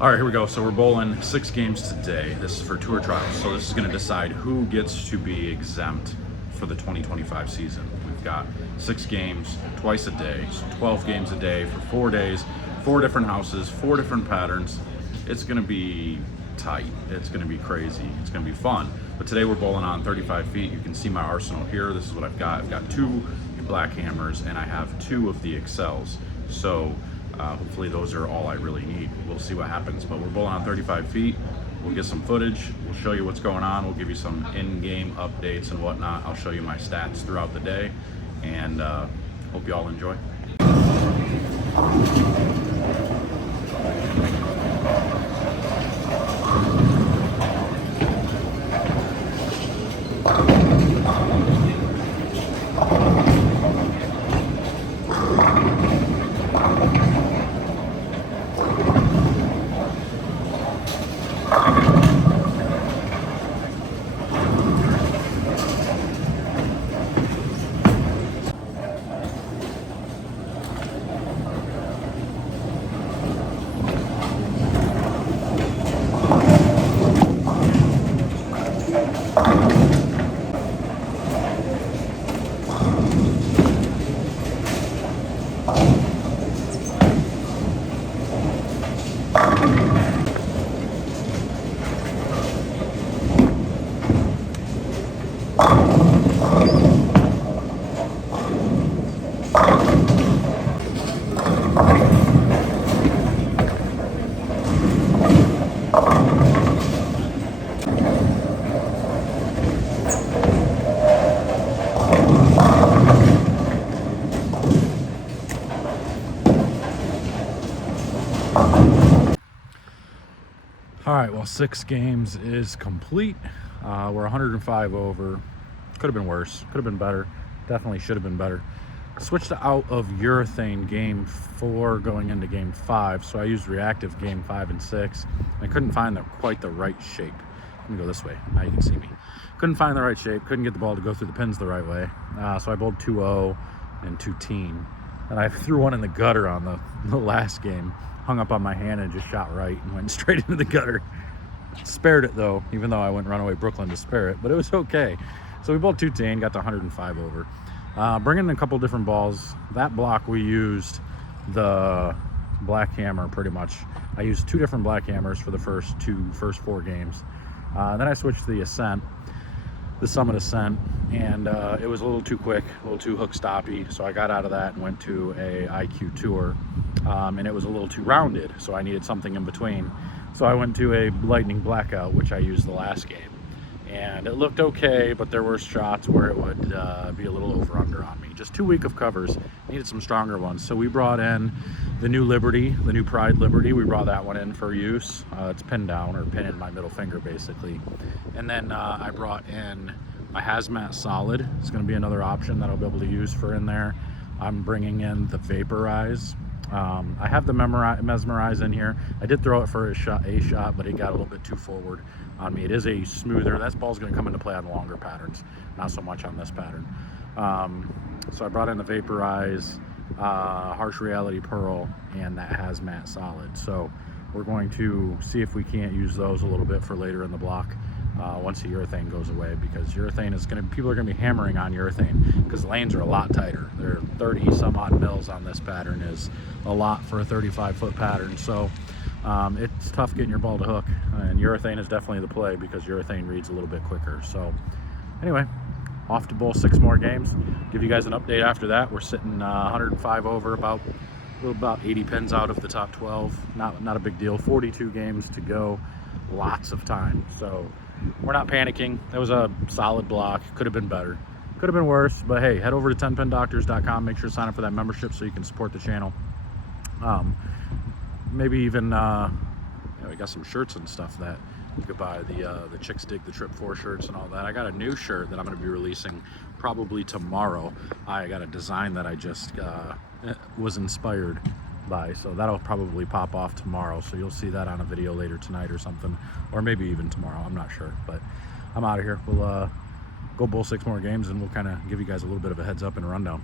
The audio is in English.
All right, here we go. So we're bowling 6 games today. This is for tour trials. So this is going to decide who gets to be exempt for the 2025 season. We've got 6 games twice a day, so 12 games a day for 4 days, 4 different houses, 4 different patterns. It's going to be tight. It's going to be crazy. It's going to be fun. But today we're bowling on 35 feet. You can see my arsenal here. This is what I've got. I've got 2 black hammers and I have 2 of the Excels. So hopefully those are all I really need. We'll see what happens, but we're bowling on 35 feet. We'll get some footage. We'll show you what's going on. We'll give you some in-game updates and whatnot. I'll show you my stats throughout the day, and hope you all enjoy. All right, well, 6 games is complete. We're 105 over. Could have been worse. Could have been better. Definitely should have been better. Switched out of urethane game 4 going into game 5, so I used reactive game 5 and 6. I couldn't find quite the right shape. Let me go this way. Now you can see me. Couldn't find the right shape. Couldn't get the ball to go through the pins the right way. So I bowled 2-0 and 2-teen. And I threw one in the gutter on the last game. Hung up on my hand and just shot right and went straight into the gutter. Spared it though, even though I went Runaway Brooklyn to spare it, but it was okay. So we bowled 2-10, got to 105 over. Bringing in a couple different balls. That block we used the black hammer pretty much. I used 2 different black hammers for the first 4 games. Then I switched to the Ascent, the Summit Ascent, and it was a little too quick, a little too hook stoppy, so I got out of that and went to a IQ Tour, and it was a little too rounded, so I needed something in between. So I went to a Lightning Blackout, which I used the last game, and it looked okay, but there were shots where it would be a little over under on me. Just too weak of covers, needed some stronger ones. So we brought in the new Liberty, the new Pride Liberty. We brought that one in for use. It's pinned down, or pin in my middle finger basically. And then I brought in my Hazmat Solid. It's going to be another option that I'll be able to use for in there. I'm bringing in the Vaporize. I have the Mesmerize in here. I did throw it for a shot, but it got a little bit too forward on me. It is a smoother. That ball's going to come into play on longer patterns, not so much on this pattern. So I brought in the Vaporize, Harsh Reality Pearl, and that Hazmat Solid. So we're going to see if we can't use those a little bit for later in the block. Once the urethane goes away, because urethane is people are going to be hammering on urethane because lanes are a lot tighter. They're 30 some odd mils on this pattern, is a lot for a 35-foot pattern. So it's tough getting your ball to hook, and urethane is definitely the play because urethane reads a little bit quicker. So anyway, off to bowl 6 more games. Give you guys an update after that. We're sitting 105 over, about 80 pins out of the top 12. Not a big deal. 42 games to go, lots of time. So we're not panicking. That was a solid block. Could have been better. Could have been worse, but hey, head over to 10pindoctors.com. Make sure to sign up for that membership so you can support the channel. Maybe even, we got some shirts and stuff that you could buy. The Chicks Dig the Trip 4 shirts and all that. I got a new shirt that I'm going to be releasing probably tomorrow. I got a design that I just was inspired by, so that'll probably pop off tomorrow, so you'll see that on a video later tonight or something, or maybe even tomorrow. I'm not sure, but I'm out of here. We'll go bowl 6 more games and we'll kind of give you guys a little bit of a heads up and a rundown.